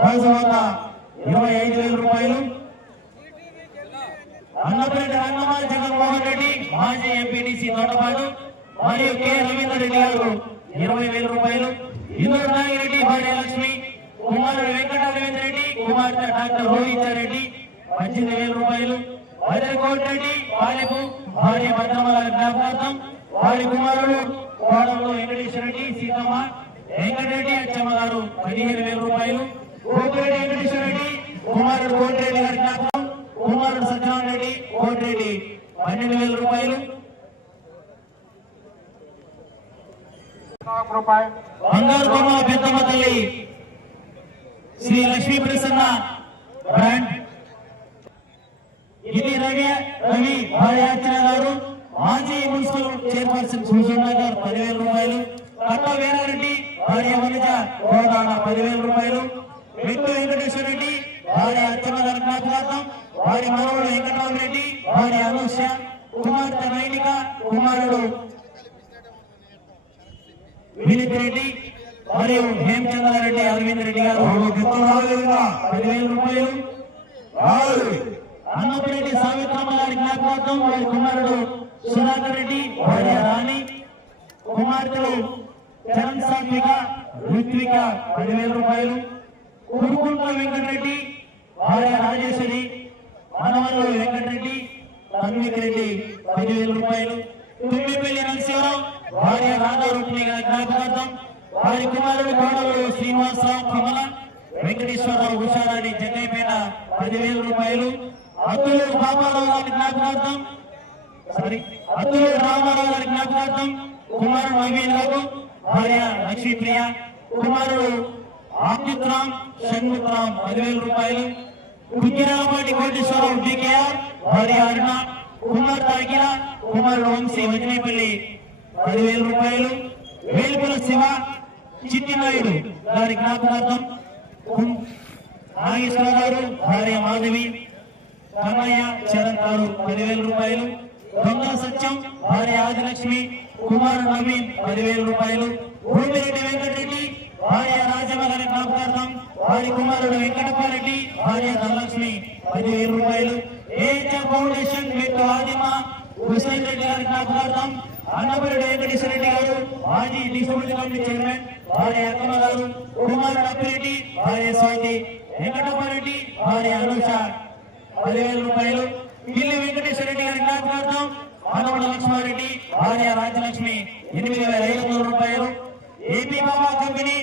రాజువాక ఇరవై ఐదు వేల రూపాయలు. అన్నపరెడ్డి రంగమాల జగన్మోహన్ రెడ్డి మాజీ ఎంపీటీసీ తోటపాడు మరియు కె. రవీందర్ రెడ్డి గారు ఇరవై వేల రూపాయలు. ఇందూరు నాగిరెడ్డి భార్య లక్ష్మి కుమారుడు వెంకట రవీంద్ర రెడ్డి కుమార్తె డాక్టర్ రోహితారెడ్డి పద్దెనిమిది వేల రూపాయలు. వజ్రకోట్ రెడ్డి పాలెపు భార్య భద్రమల జ్ఞాపకార్థం. వారి కుమారుడు కోడంలో వెంకటేశ్వర రెడ్డి సీతమ్మ వెంకటరెడ్డి అచ్చమ్మ గారు పదిహేను వేల రూపాయలు. గోపిరెడ్డి వెంకటేశ్వర రెడ్డి కుమారుడు కోటిరెడ్డి గారి జ్ఞాపకం కుమారుడు సత్యనారాయణ రెడ్డి కోటిరెడ్డి పన్నెండు వేల రూపాయలు. రూపాయి బంగారు బొమ్మ పెద్దమ్మ తల్లి శ్రీ లక్ష్మీ ప్రసన్న బ్రాండ్. ఇది రవి రవి భార్యార్చన గారు మాజీ మున్సిపల్ చైర్పర్సన్ సుజన్న గారు పదివేల రూపాయలు. కట్ట వీరారెడ్డి భార్య వనిజ కోదాడ పదివేల రూపాయలు. వెట్టు వెంకటేశ్వర రెడ్డి భార్య అర్చన జ్ఞాపకార్థం వారి మనవడు వెంకటరామరెడ్డి భార్య అనూష కుమార్తె నైనిక కుమారుడు వినీత్ రెడ్డి మరియు హేమచంద్రారెడ్డి అరవింద్ రెడ్డి గారు. పదివేల రూపాయలు. అన్నపరెడ్డి సావిత్రమ్మ గారి జ్ఞాపకార్థం వారి కుమారుడు సుధాకర్ రెడ్డి భార్య రాణి. కుమార్తెలు చరణ్ సాత్విక ఋత్విక పదివేల రూపాయలు. కురుకుంట వెంకటరెడ్డి భార్య రాజేశ్వరి మనవల్లు వెంకటరెడ్డి తన్విక్ రెడ్డి పదివేల రూపాయలు తుమ్మిపల్లి నరసింహరావు భార్య రాధారూపిణి గారి జ్ఞాపకార్థం వారి కుమారుడు కోడలు శ్రీనివాసరావు కమల వెంకటేశ్వరరావు ఉషారాణి జగ్గైపేట పదివేల రూపాయలు అత్తులూరు రామారావు గారి జ్ఞాపకార్థం సారీ అత్తులూరు రామారావు గారి జ్ఞాపకార్థం కుమారుడు నవీన్ గారు భార్య లక్ష్మీప్రియ కుమారుడు ఆమ్జిత్ రామ్ పదివేల రూపాయలు. కుగ్గిరాలపాటి కోటేశ్వరరావు డికేఆర్ భార్య అరుణ కుమార్ అఖిల కుమార్ వంశీ వదినేపల్లి పదివేల రూపాయలు. వేలుపుల శివ చిట్టినాయుడు గారి జ్ఞాపకార్థం నాగేశ్వర గారు భార్య మాధవి కన్నయ్య చరణ్ గారు పదివేల రూపాయలు. దొంగ సత్యం భార్య ఆదిలక్ష్మి కుమార్ నవీన్ పదివేల రూపాయలు. భూమిరెడ్డి వెంకటరెడ్డి భార్య రాజమ్మ గారి జ్ఞాపకార్థం వారి కుమారుడు వెంకటపారెడ్డి భార్య ధనలక్ష్మి పదివేల రూపాయలు. ఏహెచ్ఎం ఫౌండేషన్ మెట్టు ఆదిమ హుసేన్ రెడ్డి గారి జ్ఞాపకార్థం అన్నపరెడ్డి వెంకటేశ్వర రెడ్డి గారు మాజీ డిసబిలిటీ కమిటీ చైర్మన్ భార్య అక్కమ్మ గారు కుమారుడు అప్పిరెడ్డి భార్య స్వాతి వెంకటపారెడ్డి భార్య అనూష పదివేల రూపాయలు. ఇల్లు వెంకటేశ్వర రెడ్డి గారి జ్ఞాపకార్థం మానవుడ లక్ష్మారెడ్డి భార్య రాజలక్ష్మి ఎనిమిది వేల ఐదు వందల రూపాయలు. AP Baba company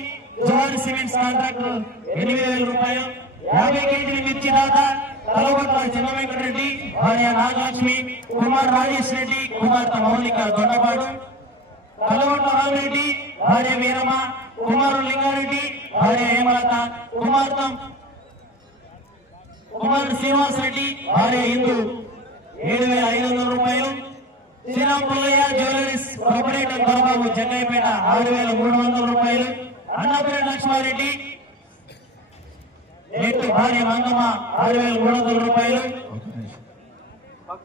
Johar cements contractor ఎనిమిది వేల రూపాయలు. యాభై కేజీల మిర్చి దాత తలగొట్ల చిన్నవెంకటరెడ్డి భార్య నాగలక్ష్మి కుమార్ రాజేష్ రెడ్డి కుమార్తె మౌలిక దొండపాడు. కలవట్ల రామిరెడ్డి భార్య వీరమ్మ కుమారు లింగారెడ్డి భార్య హేమలత కుమార్తె కుమారుడు శ్రీనివాస్ రెడ్డి భార్య హిందూ ఏడు వేల ఐదు వందల రూపాయలు. శ్రీరామ్ పుల్లయ్య ప్రొపరేటర్ దొరబాబు చెన్నైపేట ఆరు వేల మూడు వందల రూపాయలు. అన్నపేట లక్ష్మారెడ్డి ఎట్టు భార్య మంగమ్మ ఆరు వేల మూడు వందల రూపాయలు.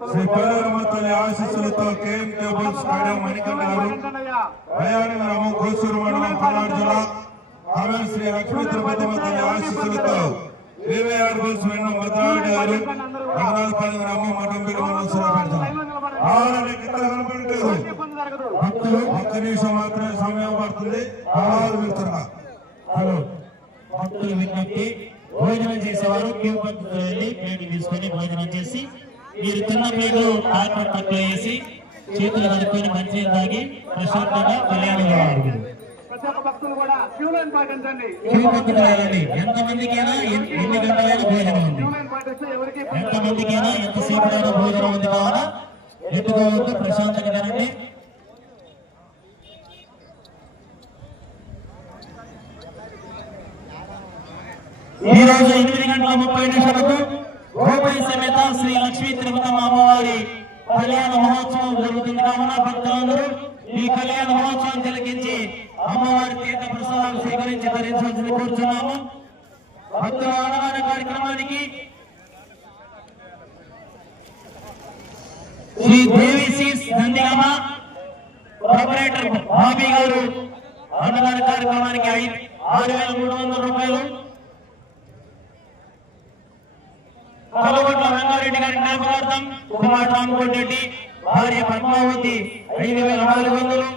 శ్రీ పోలేరమ్మ ఆశీస్సులతో కేఎం కేబుల్స్ మేడం మణికంఠ గారు వెంకన్నయ్య ప్రయాణ గ్రామం కోసూరు మండలం పల్నాడు జిల్లా ఆమె శ్రీ లక్ష్మీ తిరుపతమ్మ తల్లి ఆశీస్సులతో వివిఆర్ బుల్స్ మేడం భద్రారెడ్డి గారు రంగనాథపాలెం గ్రామం మఠంపల్లి మండలం సూర్యాపేట ఆడని కింద కనపడలేదు ఇబ్బంది జరగదు భక్తులు ఒక్క నిమిషం మాత్రమే సమయం పడుతుంది. ఆరు వెళ్తున్నా హలో. భక్తులు విజ్ఞప్తి. భోజనం చేసేవారు క్యూ పద్ధతిలో వెళ్ళి ప్లేట్ తీసుకొని భోజనం చేసి మీరు తిన్న ప్లేట్లు తాకట్టు తక్కువ వేసి చేతులు కడుక్కొని మంచిగా తాగి ప్రశాంతంగా కళ్యాణం కావాలి ఎంతమందికైనా ఎన్- ఎన్ని గంటలైనా భోజనం ఉంది. ఎంతమందికైనా ఎంతసేపుడైనా భోజనం ఉంది కావాలా? ఎత్తుకోవద్దు ప్రశాంతంగా తినండి. ఈ రోజు ఎనిమిది గంటల ముప్పై నిమిషాలకు గోపై సమేత శ్రీ లక్ష్మీ తిరుపతమ్మ అమ్మవారి కళ్యాణ మహోత్సవం జరుగుతుంది. కావున భక్తులందరూ ఈ కళ్యాణ మహోత్సవం తిలకించి అమ్మవారి తీర్థ ప్రసాదాలు స్వీకరించి ధరించాల్సింది కోరుచున్నాము. భక్తుల అన్నదాన కార్యక్రమానికి శ్రీ దేవి సీస్ నందిగామ ప్రొపరేటర్ బాబీ గారు అన్నదాన కార్యక్రమానికి ఐదు ఆరు వేల మూడు వందల రూపాయలు కలగొట్ల రంగారెడ్డి గారి జ్ఞాపకార్థం కుమార్ రామకోటి రెడ్డి భార్య పద్మావతి ఐదు వేల నాలుగు వందలు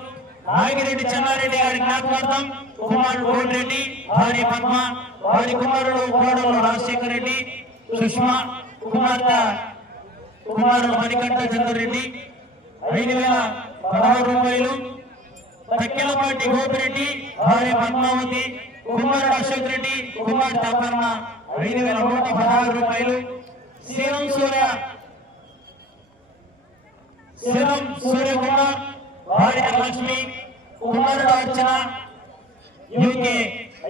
నాగిరెడ్డి చెన్నారెడ్డి గారి జ్ఞాపకార్థం కుమారుడు కోటిరెడ్డి భార్య పద్మ వారి కుమారుడు కోడలు రాజశేఖర రెడ్డి సుష్మా కుమార్తె కుమారుడు మణికంఠ చంద్రరెడ్డి ఐదు వేల పదహారు రూపాయలు. తక్కెలపాటి గోపిరెడ్డి భార్య పద్మావతి కుమారుడు అశోక్ రెడ్డి కుమార్తె అపర్ణ ఐదు వేల నూట పదహారు రూపాయలు. శ్రీరామ్ సూర్య. శ్రీరామ్ సూర్య కుమార్ భార్య లక్ష్మి కుమారుడు అర్చన. యూకే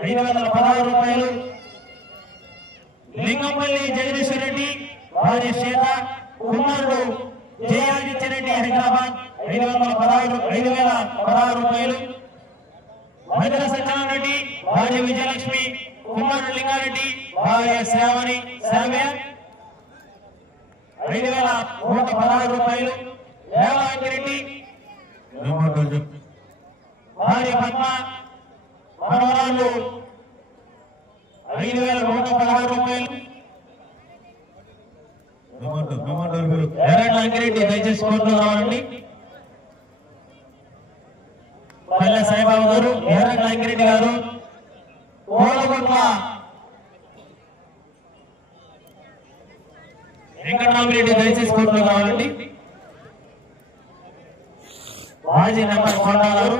ఐదు వందల పదహారు రూపాయలు. లింగంపల్లి జగదీశ్వర రెడ్డి భార్య శ్వేత కుమారుడు జయాదిత్య రెడ్డి హైదరాబాద్. ఐదు వందల పదహారు ఐదు వేల పదహారు రూపాయలు. మధుర సత్యనారాయణ రెడ్డి భార్య విజయలక్ష్మి కుమారుడు లింగారెడ్డి భార్య శ్రావణి శ్రావ్య. ఐదు వేల నూట పదహారు రూపాయలు చెప్పు భార్య పద్మ మనవరాళ్ళు ఐదు వేల నూట పదహారు రూపాయలు. ఎర్రటి అంకిరెడ్డి దయచేసి కోర్టులో రావాలండి పల్లె సాయిబాబు గారు ఎర్రటి అంకిరెడ్డి గారు కోలగొట్ల వెంకటరామరెడ్డి దయచేసి కోర్టులో రావాలండి మాజీ నెంబర్ కొండా గారు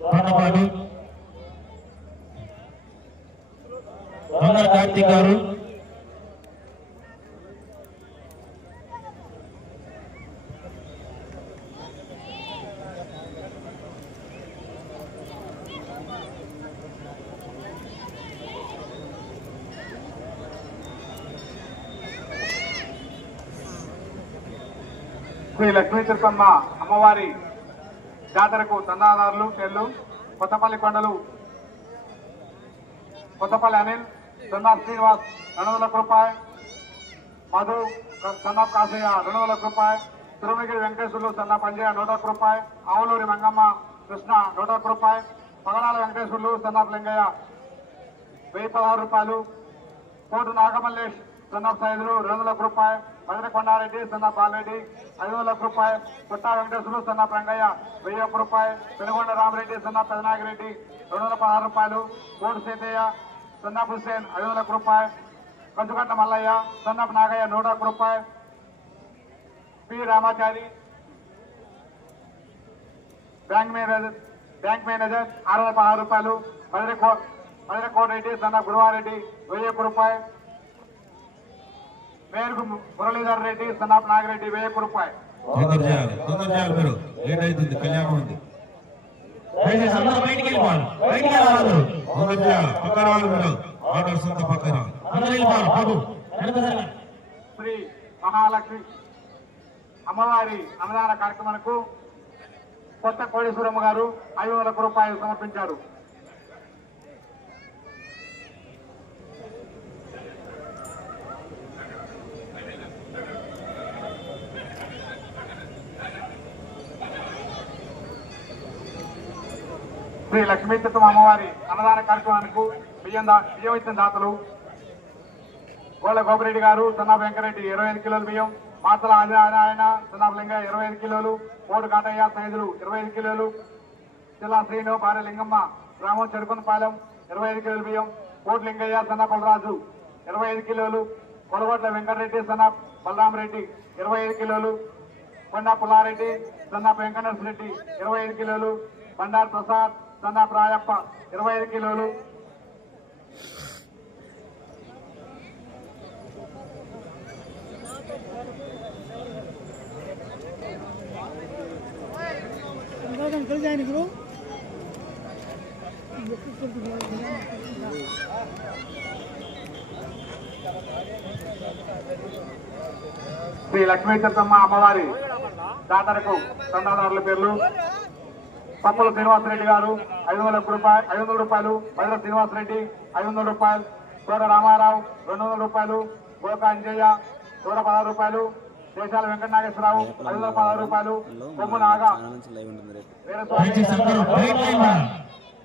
కొండపాడు మంగళ కార్తిక్ గారు. శ్రీ లక్ష్మీ తిరుపమ్మ అమ్మవారి జాతరకు చందాదారులు చెల్లు కొత్తపల్లి కొండలు కొత్తపల్లి అనిల్ చందాప్ శ్రీనివాస్ రెండు వందల రూపాయి మధు చందాప్ కాసయ్య రెండు వందల రూపాయలు తిరుమగిరి వెంకటేశ్వర్లు చందా పంజయ నూట ఒక్క రూపాయలు ఆవులూరి మంగమ్మ కృష్ణ నూట రూపాయి రూపాయలు పగడాల వెంకటేశ్వర్లు చందాప్ లింగయ్య వెయ్యి పదహారు రూపాయలు కోటు నాగమల్లేష్ సన్నప్ సైదులు రెండు వందల రూపాయి మధుర కొండారెడ్డి సన్నప్ బాలరెడ్డి ఐదు వందల రూపాయి పుట్టా వెంకటేశ్వరులు సన్నప్ రంగయ్య వెయ్యి ఒక్క రూపాయి పెనుగొండ రామరెడ్డి సన్నప్ పెదనాగిరెడ్డి రెండు వందల పదహారు రూపాయలు కోటు సీతయ్య సన్నప్ హుస్సేన్ ఐదు వందల రూపాయలు కంచుగట్ట మల్లయ్య సన్నప్ నాగయ్య నూట రూపాయలు P. Ramachari. Bank manager bank manager ఆరు వందల పదహారు రూపాయలు. మధుర మధుర కోటిరెడ్డి సన్న గురువారెడ్డి వెయ్యి ఒక్క రూపాయలు మేరకు మురళీధర్ రెడ్డి సన్నాప్ నాగిరెడ్డి వెయ్యి ఒక్క రూపాయలు తొందర చేయాలి తొందర చేయాలి మీరు. లేట్ అవుతుంది కళ్యాణం ఉంది. దయచేసి అందరూ బయటికి వెళ్ళిపోవాలి. బయటికి వెళ్ళాలి. బాబు. శ్రీ మహాలక్ష్మి అమ్మవారి అన్నదాన కార్యక్రమానికి కొత్త కోడేశ్వరమ్మ గారు ఐదు వందల రూపాయలు సమర్పించారు. శ్రీ లక్ష్మీ చిత్తం అమ్మవారి అన్నదాన కార్యక్రమానికి బియ్యం బియ్యం ఇచ్చిన దాతలు గోళ్ళ గోపిరెడ్డి గారు సన్నాఫ్ వెంకరెడ్డి ఇరవై ఐదు కిలోలు బియ్యం మాతల ఆయన సన్నాఫ్ లింగ ఇరవై ఐదు కిలోలు కోడు కాటయ్య సైదులు ఇరవై ఐదు కిలోలు జిల్లా శ్రీను భార్య లింగమ్మ గ్రామం చెరుకునపాలెం ఇరవై ఐదు కిలోలు బియ్యం కోటి లింగయ్య సన్న బలరాజు ఇరవై ఐదు కిలోలు కొలగొట్ల వెంకటరెడ్డి సన్న బలరామరెడ్డి ఇరవై ఐదు కిలోలు కొండా పుల్లారెడ్డి సన్న వెంకటరెడ్డి రెడ్డి ఇరవై ఐదు కిలోలు బండారు ప్రసాద్ సన్నా రాయప్ప ఇరవై ఐదు కిలోలు. శ్రీ లక్ష్మీ అమ్మవారి జాతరకు చందాదారుల పేర్లు. పప్పుల శ్రీనివాసరెడ్డి గారు ఐదు వందల రూపాయలు ఐదు వందల రూపాయలు మధుర శ్రీనివాసరెడ్డి ఐదు వందల రూపాయలు చోడ రామారావు రెండు వందల రూపాయలు గోక అంజయ్య చోడ పదహారు రూపాయలు దేశాల వెంకట నాగేశ్వరరావు ఐదు వందల పదహారు రూపాయలు కొమ్ము నాగా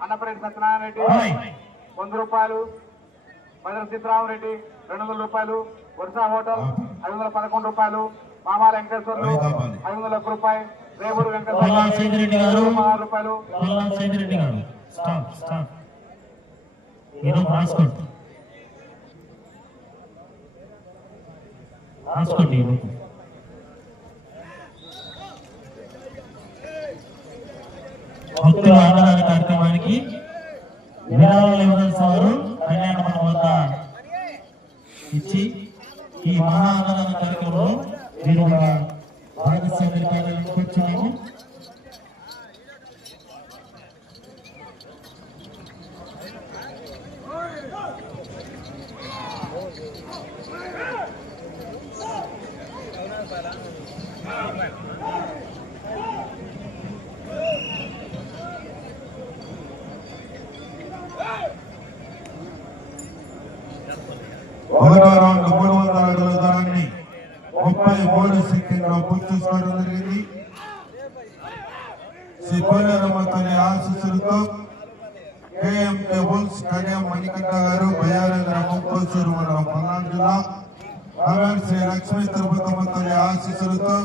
అన్నపరెడ్డి సత్యనారాయణ రెడ్డి. వంద రూపాయలు మధుర సీతారామరెడ్డి రెండు వందల రూపాయలు వరుస హోటల్ ఐదు వందల పదకొండు రూపాయలు మామాల వెంకటేశ్వర్లు ఐదు వందల ఒక్క రూపాయి రేవూరు పల్లా గారు గారు. Stop stop. రాసుకోండి రాసుకోండి. భక్తుల అన్నదాన కార్యక్రమానికి విరాళాలు ఇవ్వాల్సిన వారు కళ్యాణ మండపం వద్ద ఇచ్చి ఈ మహా అన్నదాన కార్యక్రమంలో మీరు భాగస్వామ్యం కావాలని కూర్చున్నాము ఒకటో రౌండ్ మూడు వందల అడుగుల దూరాన్ని ముప్పై మూడు సెకండ్లో పూర్తి చేసుకోవడం జరిగింది శ్రీ కోలేరమ్మ తల్లి ఆశీస్సులతో కేఎం టేబుల్స్ కళ్యాణ్ మణికంఠ గారు బయ్యారి గ్రామం కోసూరు మండలం పల్నాడు జిల్లా అలాగే శ్రీ లక్ష్మీ తిరుపతమ్మ తల్లి ఆశీస్సులతో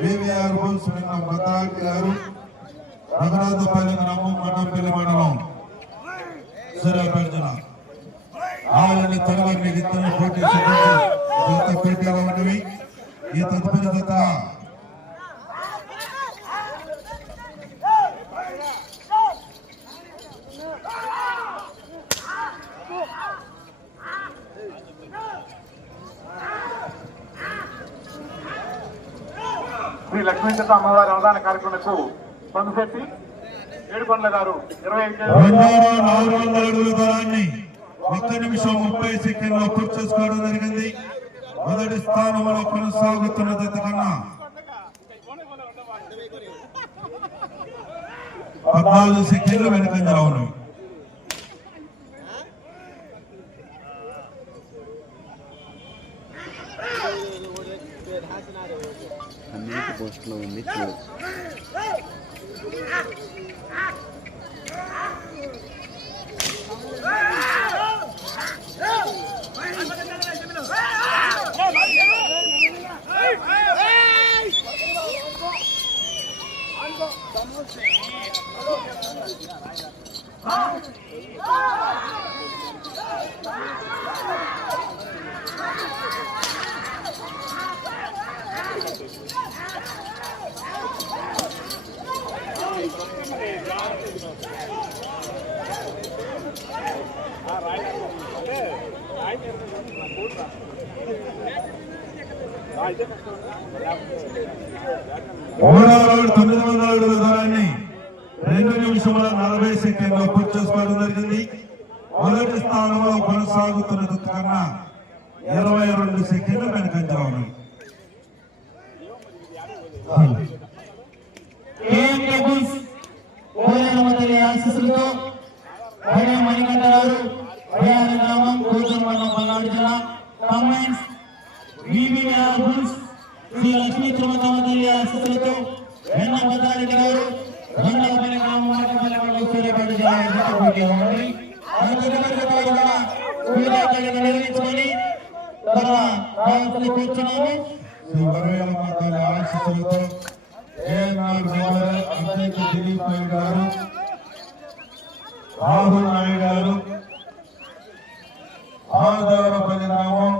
వివిఆర్ బుల్స్ నిన్న భద్రాద్రి గారు రఘునాథపల్లి గ్రామం మండపల్లి మండలం సూర్యాపేట జిల్లా ఆలని తలవారిని గిత్తన పోటీ జత పోటీగా ఉన్నవి. ఈ తదుపరి జత శ్రీ లక్ష్మీ సీత అమ్మవారి అవధాన కార్యక్రమంకు పందుశెట్టి ఏడుకొండల గారు ఇరవై ఒక్క నిమిషం ముప్పై సెకండ్లో పూర్తి చేసుకోవడం జరిగింది. మొదటి స్థానంలో కొనసాగుతున్న జత పద్నాలుగు సెకండ్లు వెనుకంజ ఉన్నవి అన్నిటి పోస్టులో ఉంది చూడు మూడవ తొమ్మిది వందల అడుగుల దూరాన్ని రెండు నిమిషముల నలభై సెకండ్లో పూర్తి చేసుకోవడం జరిగింది. మొదటి స్థానంలో కొనసాగుతున్న కన్నా ఇరవై రెండు సెకండ్లు వెనుకంజ ఉన్నాయి ఆశీస్సులతో మణికంఠ గారు భయారి గ్రామం కోచూరు మండలం పల్నాడు జిల్లా combines VVR bulls Sri Lakshmi Tirumathamma తల్లి ఆశీస్సులతో వెన్న భద్రారెడ్డి గారు రంగపల్లి గ్రామం మాటపల్లి మండలం సూర్యాపేట జిల్లా ఎన్నికల పోటీ ఉంది ఆ తదుపరి జతలు కూడా సూర్యాపేట నిర్వహించుకొని తర్వాత రావాల్సింది కూర్చున్నాము శ్రీ వరవేలమ్మ తల్లి ఆశీస్సులతో ఏఎన్ఆర్ మెంబర్ అధ్యక్ష దిలీప్ నాయుడు గారు రాహుల్ నాయుడు గారు ఆరుదేవరపల్లి గ్రామం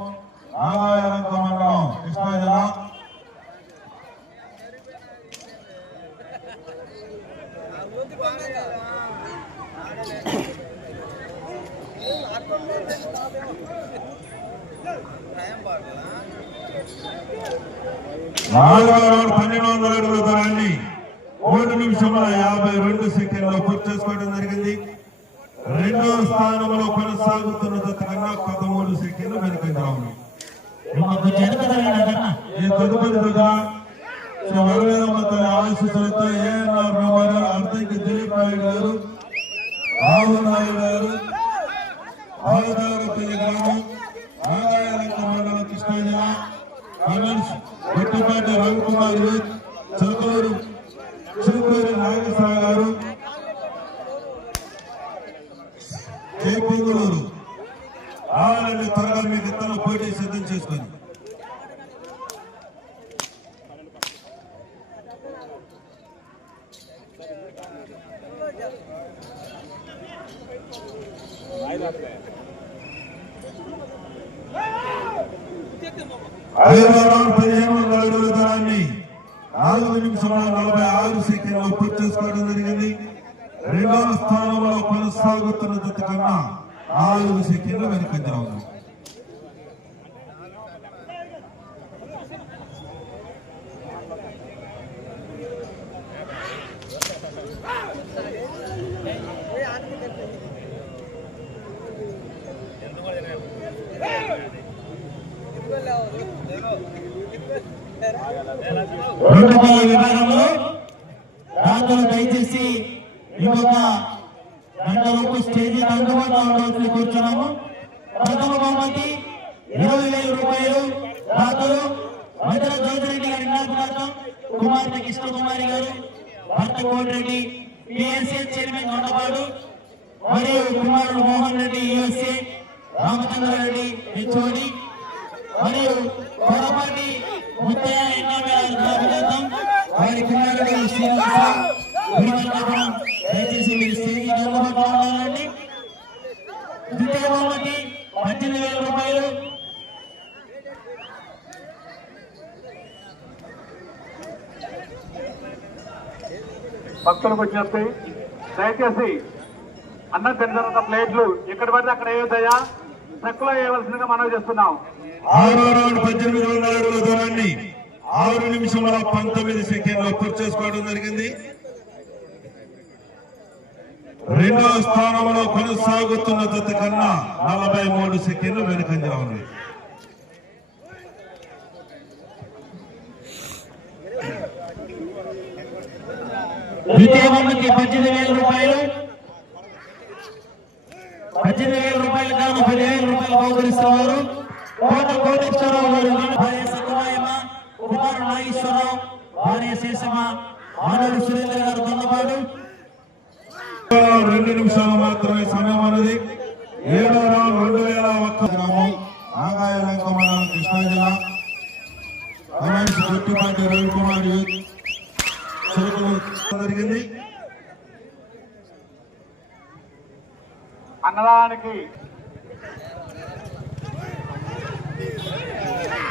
నాగాయలంక మండలం కృష్ణా జిల్లా నాలుగవ రౌండ్ పన్నెండు వందల అడుగుల దూరాన్ని మూడు నిమిషముల యాభై రెండు సెకండ్లో పూర్తి చేసుకోవడం జరిగింది రెండవ స్థానంలో కొనసాగుతున్న జత కన్నా పదమూడు సెకండ్లు వెనుకంగా ఉంది మాకు జనత కన్నా ఈ తదుపరి జత శ్రీ వరవేదమ్మ తల్లి ఆశీస్సులతో ఏఎన్ఆర్ మెంబర్ అర్ధకి దిలీప్ నాయుడు గారు రాహుల్ కృష్ణా జిల్లా కమల్స్ గుట్టుపాటి రవికుమార్ యూత్ చిలుకూరు చిలుకూరి నాగేశ్వర గారు కే పొంగులూరు రావాలండి త్వరగా మీకు ఇద్దరు పోటీ సిద్ధం చేసుకొని ఐదవ పదిహేను వందల అడుగుల దూరాన్ని నాలుగు నిమిషముల నలభై ఆరు సెకండ్లో పూర్తి చేసుకోవడం జరిగింది రెండవ స్థానంలో కొనసాగుతున్న జట్టు కన్నా నాలుగు సెకండ్లు వెనుకంజ ఉంది you. బాల విభాగంలో రాజులు దయచేసి ఇంకొక గంట వరకు స్టేజీ అందుబాటులో ఉండవలసి కూర్చున్నాము. ప్రథమ బహుమతి ఇరవై వేల రూపాయలు దాతలు మధుర జోజిరెడ్డి గారి జ్ఞాపకార్థం కుమార్తె కృష్ణకుమారి గారు భర్త కోటిరెడ్డి పిఎస్ఎస్ చైర్మన్ కొండపాడు మరియు కుమారుడు మోహన్ రెడ్డి యుఎస్ఏ రామచంద్రారెడ్డి హెచ్ఓడి మరియు పొరపాటి ముత్తయ్య ఎన్నో జ్ఞాపకార్థం వారి కుమారుడు శ్రీనివాస గురువంతపురం దయచేసి మీరు స్టేజీ అందుబాటులో ఉండాలండి ద్వితీయ బహుమతి పద్దెనిమిది వేల రూపాయలు. భక్తులకు వచ్చేస్తే దయచేసి అన్నం తిన్న తర్వాత ప్లేట్లు ఎక్కడ పడితే అక్కడ వేయొద్దయ్యా. ట్రక్లో వేయవలసిందిగా మనం చేస్తున్నాం. ఆరో రౌండ్ పద్దెనిమిది వందల అడుగుల దూరాన్ని ఆరు నిమిషముల పంతొమ్మిది సెకండ్లు పూర్తి చేసుకోవడం జరిగింది. రెండవ స్థానంలో కొనసాగుతున్న జత కన్నా నలభై మూడు సెకండ్లు వెనుకంజ ఉంది. ద్వితీయ పద్దెనిమిది వేల రూపాయలు. పద్దెనిమిది వేల రూపాయలు కాదు పదివేల రూపాయలు బహుకరిస్తున్నారు. కోట కోటేశ్వరరావు గారు భార్య సత్యనాయమ్మ కుమారుడు నాగేశ్వరరావు భార్య శేషమ్మ ఆనూరు సురేంద్ర గారు దొంగపాడు రెండు నిమిషాలు మాత్రమే సమయం ఉన్నది ఏడో రౌండ్ రెండు వేల ఒక్క గ్రామం నాగాయ రంగ మండలం కృష్ణా జిల్లా రమేష్ గొట్టిపాటి రవికుమార్ జరిగింది. అన్నదానానికి Yeah.